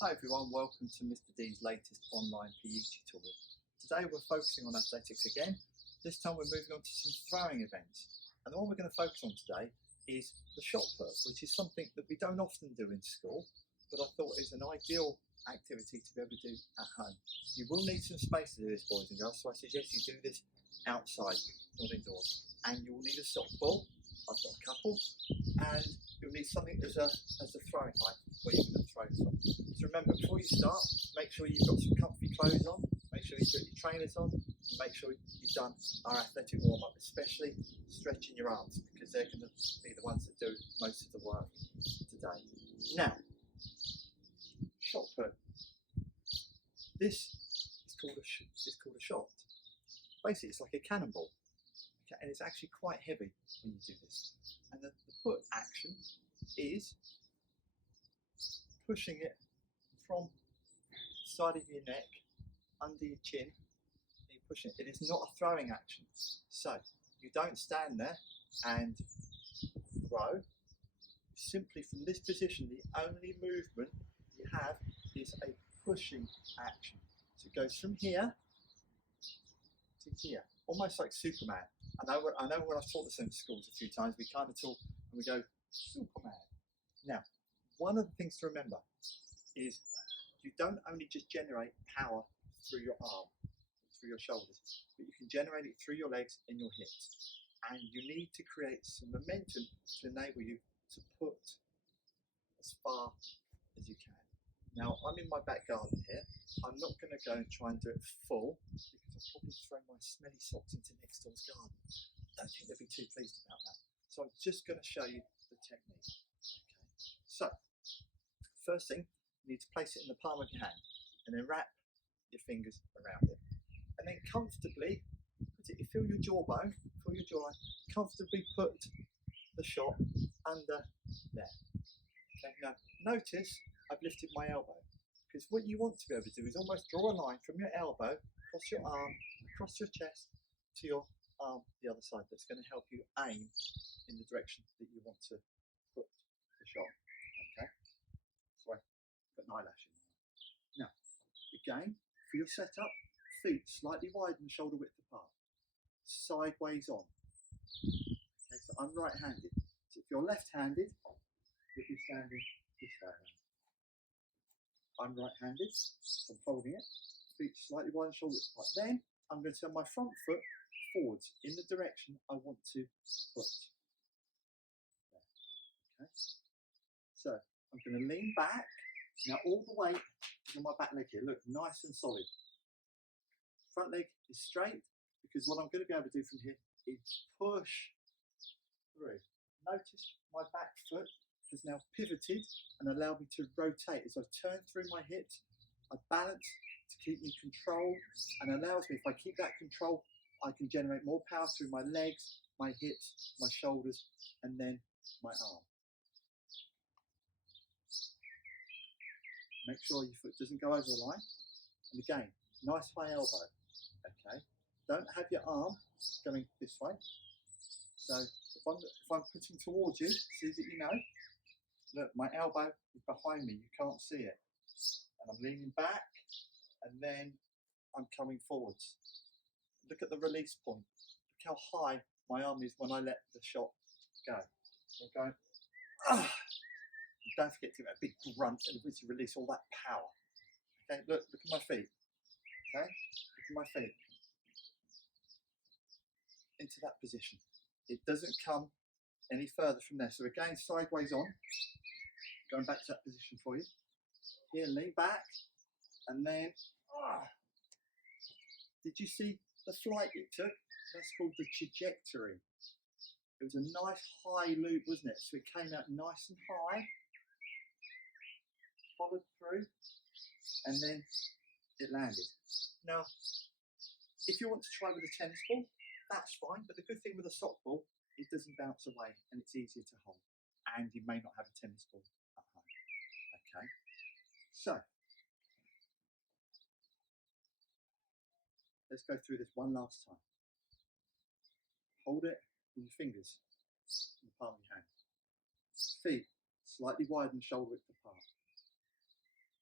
Hi everyone, welcome to Mr. Dean's latest online PE tutorial. Today we're focusing on athletics again. This time we're moving on to some throwing events. And the one we're going to focus on today is the shot put, which is something that we don't often do in school, but I thought is an ideal activity to be able to do at home. You will need some space to do this, boys and girls, so I suggest you do this outside, not indoors. And you will need a softball. I've got a couple, and you'll need something as a throwing height where you're going to throw from. So remember, before you start, make sure you've got some comfy clothes on, make sure you've got your trainers on, and make sure you've done our athletic warm-up, especially stretching your arms, because they're going to be the ones that do most of the work today. Now, shot put. This is called a shot. Basically, it's like a cannonball. And it's actually quite heavy when you do this. And the put action is pushing it from the side of your neck, under your chin, and you're pushing it. It is not a throwing action. So you don't stand there and throw. Simply from this position, the only movement you have is a pushing action. So it goes from here to here, almost like Superman. I know when I've taught this in schools a few times, we kind of talk and we go, Superman. Now, one of the things to remember is you don't only just generate power through your arm, through your shoulders, but you can generate it through your legs and your hips. And you need to create some momentum to enable you to put as far as you can. Now, I'm in my back garden here. I'm not going to go and try and do it full, because I'll probably throw my smelly socks into next door's garden. I don't think they'll be too pleased about that. So I'm just going to show you the technique. Okay. So, first thing, you need to place it in the palm of your hand, and then wrap your fingers around it. And then comfortably, feel your jawline, comfortably put the shot under there. Okay. Now, notice I've lifted my elbow, because what you want to be able to do is almost draw a line from your elbow across your arm, across your chest to your arm the other side. That's going to help you aim in the direction that you want to put the shot. Okay. Sorry, I've got an eyelash in there. Now, again, for your setup, feet slightly wide and shoulder width apart, sideways on. Okay, so I'm right-handed. So if you're left-handed, you'll be standing this way around. I'm right-handed, so I'm holding it, feet slightly wide and shoulder width apart. Then I'm going to turn my front foot forwards in the direction I want to put. There. Okay. So I'm going to lean back. Now all the weight is on my back leg here. Look, nice and solid. Front leg is straight, because what I'm going to be able to do from here is push through. Notice my back foot has now pivoted and allowed me to rotate. As I turn through my hips, I balance to keep me control, and allows me, if I keep that control, I can generate more power through my legs, my hips, my shoulders, and then my arm. Make sure your foot doesn't go over the line. And again, nice high elbow. Okay. Don't have your arm going this way. So if I'm putting towards you, see that you know. Look, my elbow is behind me, you can't see it. And I'm leaning back, and then I'm coming forwards. Look at the release point. Look how high my arm is when I let the shot go. I'm going, ah! Don't forget to get a big grunt and release all that power. Okay, look at my feet. Okay, look at my feet. Into that position. It doesn't come any further from there. So again, sideways on. Going back to that position for you. Here, lean back, and then, did you see the flight it took? That's called the trajectory. It was a nice high loop, wasn't it? So it came out nice and high, followed through, and then it landed. Now, if you want to try with a tennis ball, that's fine, but the good thing with a softball, it doesn't bounce away and it's easier to hold. And you may not have a tennis ball at home. Okay, so let's go through this one last time. Hold it in your fingers in the palm of your hand. Feet slightly wide and shoulder width apart.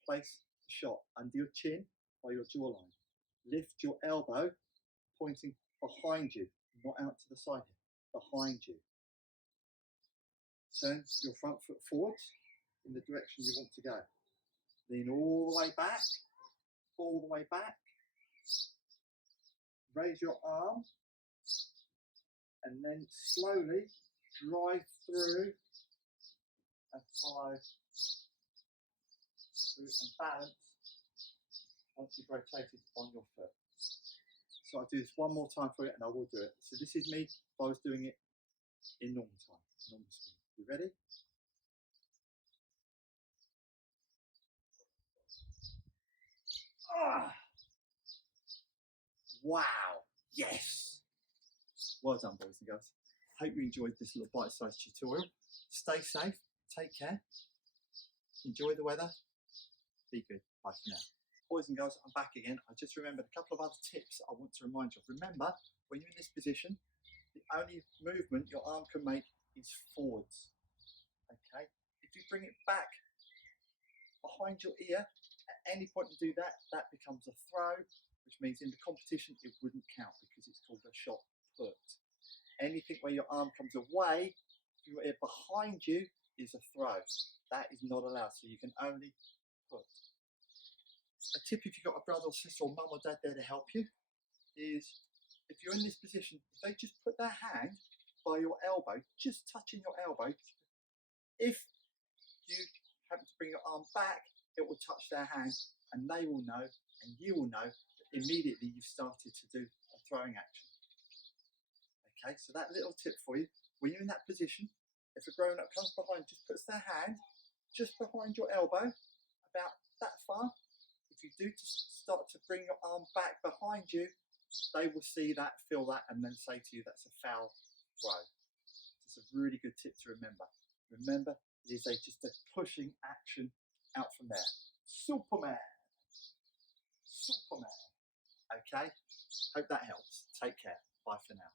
place the shot under your chin by your jawline. Lift your elbow pointing behind you, not out to the side here, behind you. Turn your front foot forwards in the direction you want to go. Lean all the way back, all the way back. Raise your arm and then slowly drive through and 5 through and balance once you've rotated on your foot. So I'll do this one more time for you and I will do it. So this is me if I was doing it in normal time, normal speed. You ready? Ah! Wow, yes. Well done, boys and girls. Hope you enjoyed this little bite-sized tutorial. Stay safe, take care, enjoy the weather, be good. Bye for now. Boys and girls, I'm back again. I just remembered a couple of other tips I want to remind you of. Remember, when you're in this position, the only movement your arm can make is forwards. Okay? If you bring it back behind your ear, at any point you do that, that becomes a throw, which means in the competition it wouldn't count because it's called a shot put. Anything where your arm comes away from your ear behind you is a throw. That is not allowed, so you can only put. A tip if you've got a brother or sister or mum or dad there to help you is if you're in this position, if they just put their hand by your elbow, just touching your elbow, if you happen to bring your arm back, it will touch their hand and they will know and you will know that immediately you've started to do a throwing action. Okay, so that little tip for you, when you're in that position, if a grown-up comes behind, just puts their hand just behind your elbow, about that far. If you do start to bring your arm back behind you, they will see that, feel that, and then say to you, that's a foul throw. It's a really good tip to remember. Remember, it is just a pushing action out from there. Superman. Superman. Okay? Hope that helps. Take care. Bye for now.